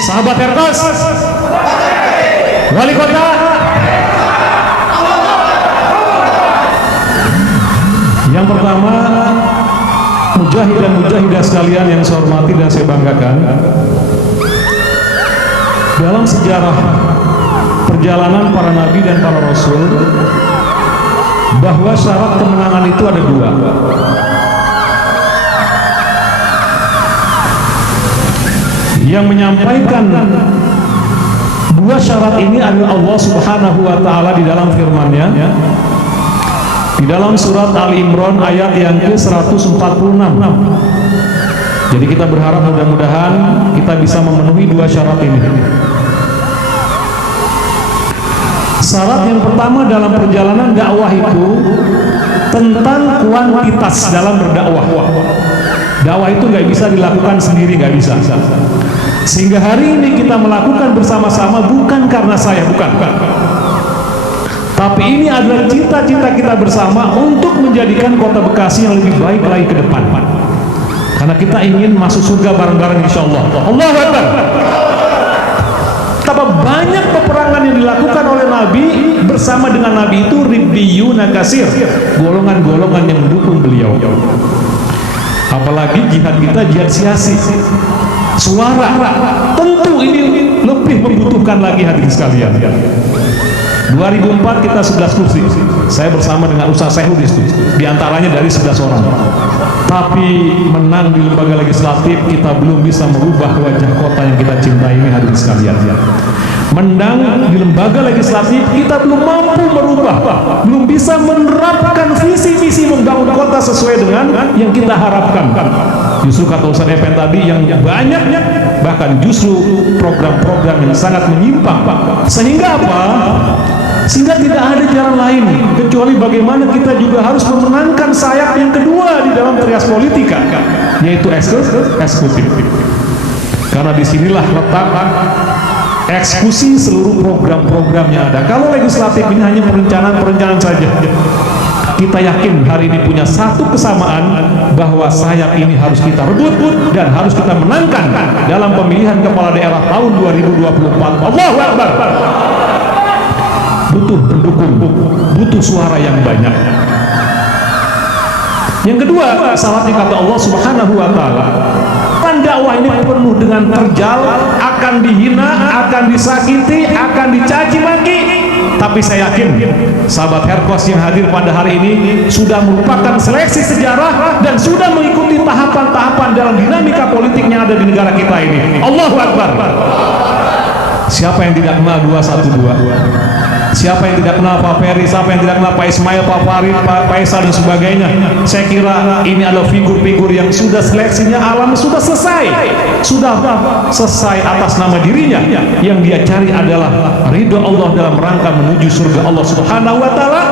Sahabat Herkos, wali kota, yang pertama, mujahid dan mujahidah sekalian yang saya hormati dan saya banggakan, dalam sejarah perjalanan para nabi dan para rasul, bahwa syarat kemenangan itu ada dua. Yang menyampaikan dua syarat ini adalah Allah Subhanahu wa Ta'ala di dalam firman-Nya, di dalam surat Ali Imran ayat yang ke-146. Jadi kita berharap mudah-mudahan kita bisa memenuhi dua syarat ini. Syarat yang pertama dalam perjalanan dakwah itu tentang kuantitas dalam berdakwah. Dakwah itu nggak bisa dilakukan sendiri, nggak bisa. Sehingga hari ini kita melakukan bersama-sama bukan karena saya, bukan. Tapi ini adalah cita-cita kita bersama untuk menjadikan kota Bekasi yang lebih baik lagi ke depan. Karena kita ingin masuk surga bareng-bareng insya Allah. Allahu Akbar. Betapa banyak peperangan yang dilakukan oleh Nabi bersama dengan Nabi itu ribbiyuna kasir, golongan-golongan yang mendukung beliau. Apalagi jihad kita jihad siasi, suara, tentu ini lebih membutuhkan lagi hadirin sekalian. 2004 kita 11 kursi, saya bersama dengan Ustaz Sehudis, di antaranya dari 11 orang. Tapi menang di lembaga legislatif kita belum bisa merubah wajah kota yang kita cintai ini hadirin sekalian. Menang di lembaga legislatif kita belum mampu merubah, belum bisa menerapkan visi-visi membangun kota sesuai dengan yang kita harapkan. Justru kata Ustaz Epen tadi yang banyaknya, bahkan justru program-program yang sangat menyimpang. Sehingga apa? Sehingga tidak ada jalan lain kecuali bagaimana kita juga harus memenangkan sayap yang kedua di dalam trias politika, yaitu eksekutif. Karena disinilah letak eksekusi seluruh program-program yang ada. Kalau legislatif ini hanya perencanaan saja, kita yakin hari ini punya satu kesamaan, bahwa sayap ini harus kita rebut dan harus kita menangkan dalam pemilihan kepala daerah tahun 2024. Allahu Akbar. Butuh pendukung, butuh suara yang banyak. Yang kedua, syaratnya kata Allah Subhanahu wa Ta'ala, dakwah ini penuh dengan terjal, akan dihina, akan disakiti, akan dicaci maki. Tapi saya yakin sahabat Herkos yang hadir pada hari ini sudah merupakan seleksi sejarah dan sudah mengikuti tahapan-tahapan dalam dinamika politik yang ada di negara kita ini. Allahu Akbar. Siapa yang tidak kenal 212? Siapa yang tidak kenal Pak Ferry? Siapa yang tidak kenal Pak Ismail, Pak Farid, Pak Faisal dan sebagainya? Saya kira ini adalah figur-figur yang sudah seleksinya alam sudah selesai, sudah selesai atas nama dirinya. Yang dia cari adalah ridho Allah dalam rangka menuju surga Allah Subhanahu wa Ta'ala,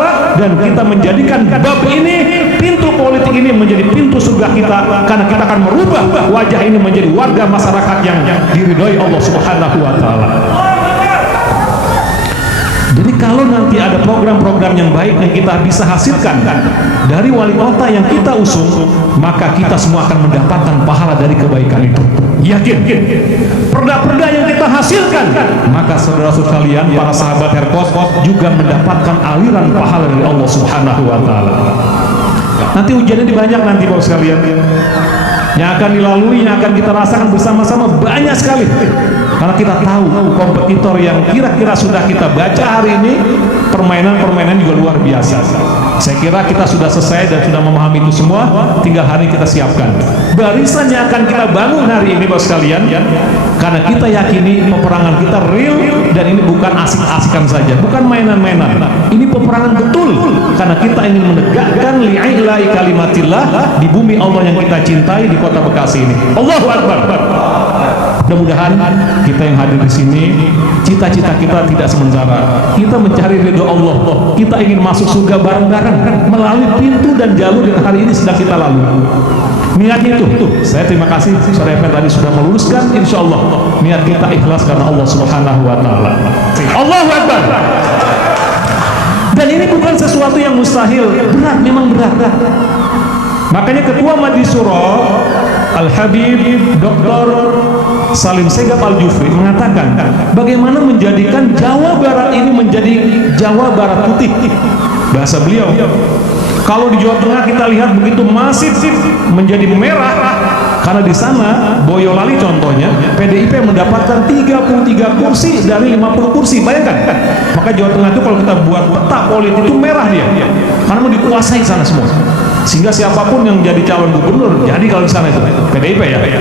dan kita menjadikan bab ini, pintu politik ini menjadi pintu surga kita, karena kita akan merubah wajah ini menjadi warga masyarakat yang diridhoi Allah Subhanahu wa Ta'ala. Jadi kalau nanti ada program-program yang baik yang kita bisa hasilkan dari wali kota yang kita usung, maka kita semua akan mendapatkan pahala dari kebaikan itu. Yakin. Perda-perda yang kita hasilkan, maka saudara-saudara kalian, para sahabat Herkos juga mendapatkan aliran pahala dari Allah Subhanahu wa Ta'ala. Nanti ujiannya banyak nanti Bapak sekalian, yang akan dilalui, yang akan kita rasakan bersama-sama banyak sekali. Karena kita tahu kompetitor yang kira-kira sudah kita baca hari ini, permainan-permainan juga luar biasa. Saya kira kita sudah selesai dan sudah memahami itu semua, tinggal hari kita siapkan. Barisan yang akan kita bangun hari ini Bapak sekalian, karena kita yakini peperangan kita real, dan ini bukan asik-asikan saja, bukan mainan-mainan. Ini peperangan betul, karena kita ingin menegakkan li'ilahi kalimatillah di bumi Allah yang kita cintai di kota Bekasi ini. Allahu Akbar. Mudah-mudahan kita yang hadir di sini, cita-cita kita tidak sementara. Kita mencari ridho Allah. Kita ingin masuk surga bareng-bareng melalui pintu dan jalur yang hari ini sedang kita lalui. Niatnya itu. Saya terima kasih Saudara Epen tadi sudah meluruskan. Insya Allah niat kita ikhlas karena Allah Subhanahu wa Ta'ala. Allahu Akbar. Dan ini bukan sesuatu yang mustahil. Berat, memang berat. Makanya Ketua Majelis Syuro Al-Habib Dr. Salim Segaf Al-Jufri mengatakan bagaimana menjadikan Jawa Barat ini menjadi Jawa Barat putih. Bahasa beliau, kalau di Jawa Tengah kita lihat begitu masif menjadi merah, karena di sana Boyolali contohnya PDIP mendapatkan 33 kursi dari 50 kursi, bayangkan. Maka Jawa Tengah itu kalau kita buat peta politik itu merah dia, karena mau dikuasai sana semua, sehingga siapapun yang jadi calon gubernur jadi kalau di sana itu PDIP ya.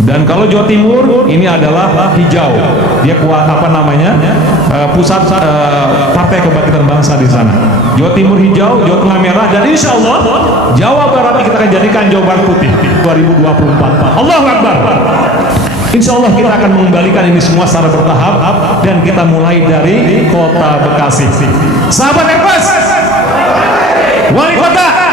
Dan kalau Jawa Timur ini adalah hijau, dia kuat pusat Partai Kebangkitan Bangsa di sana. Jawa Timur hijau, Jawa Tengah merah, dan insya Allah Jawa Barat kita akan jadikan Jawa Barat putih 2024. Allahu Akbar. Insya Allah kita akan mengembalikan ini semua secara bertahap, dan kita mulai dari kota Bekasi. Sahabat Epes, wali kota